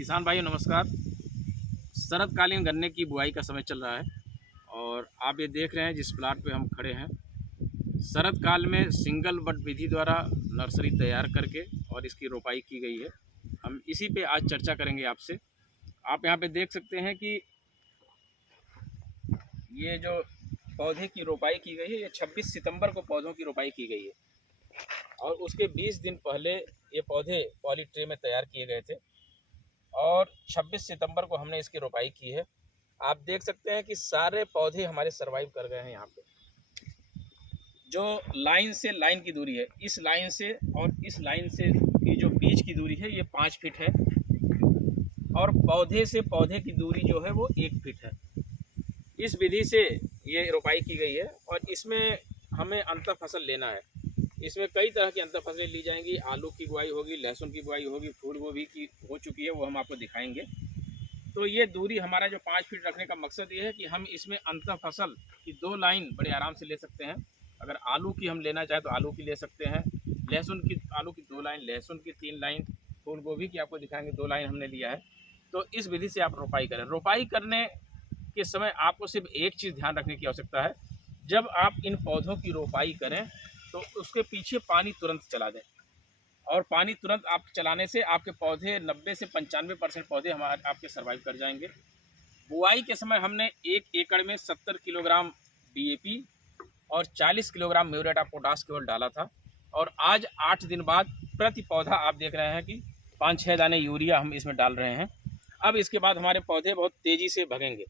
किसान भाइयों नमस्कार। शरतकालीन गन्ने की बुआई का समय चल रहा है और आप ये देख रहे हैं जिस प्लाट पे हम खड़े हैं, शरत काल में सिंगल बट विधि द्वारा नर्सरी तैयार करके और इसकी रोपाई की गई है। हम इसी पे आज चर्चा करेंगे आपसे। आप यहाँ पे देख सकते हैं कि ये जो पौधे की रोपाई की गई है, ये 26 सितंबर को पौधों की रोपाई की गई है और उसके 20 दिन पहले ये पौधे पॉली ट्रे में तैयार किए गए थे और 26 सितंबर को हमने इसकी रोपाई की है। आप देख सकते हैं कि सारे पौधे हमारे सर्वाइव कर गए हैं। यहाँ पे जो लाइन से लाइन की दूरी है, इस लाइन से और इस लाइन से की जो बीच की दूरी है ये 5 फीट है और पौधे से पौधे की दूरी जो है वो 1 फीट है। इस विधि से ये रोपाई की गई है और इसमें हमें अंतर फसल लेना है। इसमें कई तरह की अंतर फसलें ली जाएंगी। आलू की बुआई होगी, लहसुन की बुआई होगी, फूल गोभी की हो चुकी है, वो हम आपको दिखाएंगे। तो ये दूरी हमारा जो 5 फीट रखने का मकसद ये है कि हम इसमें अंतर फसल की 2 लाइन बड़े आराम से ले सकते हैं। अगर आलू की हम लेना चाहें तो आलू की ले सकते हैं, लहसुन की आलू की 2 लाइन, लहसुन की 3 लाइन, फूल गोभी की आपको दिखाएंगे 2 लाइन हमने लिया है। तो इस विधि से आप रोपाई करें। रोपाई करने के समय आपको सिर्फ एक चीज़ ध्यान रखने की आवश्यकता है, जब आप इन पौधों की रोपाई करें तो उसके पीछे पानी तुरंत चला दें। और पानी तुरंत आप चलाने से आपके पौधे 90 से 95% पौधे हमारे आपके सर्वाइव कर जाएंगे। बुआई के समय हमने 1 एकड़ में 70 किलोग्राम DAP और 40 किलोग्राम म्यूरेट ऑफ पोटाश केवल डाला था और आज 8 दिन बाद प्रति पौधा आप देख रहे हैं कि 5-6 दाने यूरिया हम इसमें डाल रहे हैं। अब इसके बाद हमारे पौधे बहुत तेज़ी से भगेंगे।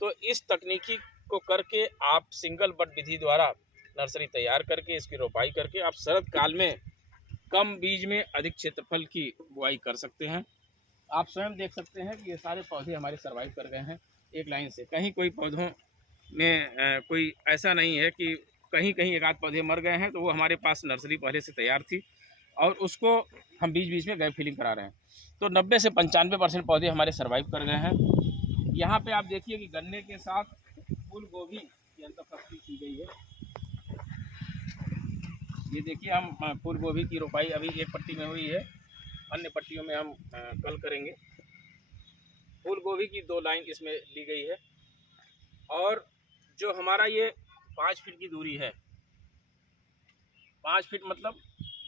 तो इस तकनीकी को करके आप सिंगल बट विधि द्वारा नर्सरी तैयार करके इसकी रोपाई करके आप शरत काल में कम बीज में अधिक क्षेत्रफल की बुआई कर सकते हैं। आप स्वयं देख सकते हैं कि ये सारे पौधे हमारे सर्वाइव कर गए हैं एक लाइन से। कहीं कोई पौधों में कोई ऐसा नहीं है कि कहीं कहीं एक आध पौधे मर गए हैं, तो वो हमारे पास नर्सरी पहले से तैयार थी और उसको हम बीच बीच में गैप फिलिंग करा रहे हैं। तो 90 से 95% पौधे हमारे सर्वाइव कर गए हैं। यहाँ पे आप देखिए कि गन्ने के साथ फूल गोभी की अंतर फसली की गई है। ये देखिए हम फूल गोभी की रोपाई अभी एक पट्टी में हुई है, अन्य पट्टियों में हम कल करेंगे। फूल गोभी की 2 लाइन इसमें ली गई है और जो हमारा ये 5 फीट की दूरी है, 5 फीट मतलब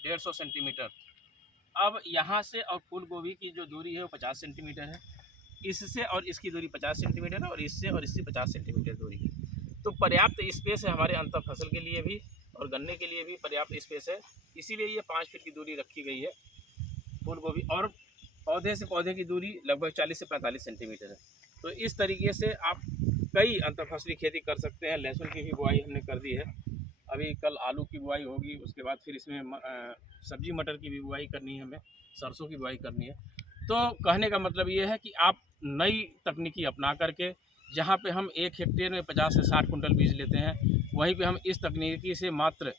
150 सेंटीमीटर। अब यहाँ से और फूल गोभी की जो दूरी है वो 50 सेंटीमीटर है। इससे और इसकी दूरी 50 सेंटीमीटर है और इससे 50 सेंटीमीटर दूरी है। तो पर्याप्त स्पेस है हमारे अंतर फसल के लिए भी और गन्ने के लिए भी पर्याप्त स्पेस है। इसीलिए ये 5 फीट की दूरी रखी गई है फूल गोभी, और पौधे से पौधे की दूरी लगभग 40 से 45 सेंटीमीटर है। तो इस तरीके से आप कई अंतर फसली खेती कर सकते हैं। लहसुन की भी बुआई हमने कर दी है, अभी कल आलू की बुआई होगी, उसके बाद फिर इसमें सब्जी मटर की भी बुआई करनी है, हमें सरसों की बुआई करनी है। तो कहने का मतलब ये है कि आप नई तकनीकी अपना करके, जहाँ पे हम 1 हेक्टेयर में 50 से 60 कुंटल बीज लेते हैं, वहीं पे हम इस तकनीकी से मात्र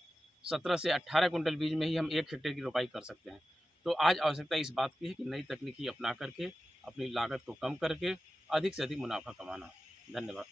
17 से 18 कुंटल बीज में ही हम 1 हेक्टेयर की रोपाई कर सकते हैं। तो आज आवश्यकता इस बात की है कि नई तकनीकी अपना करके अपनी लागत को कम करके अधिक से अधिक मुनाफा कमाना। धन्यवाद।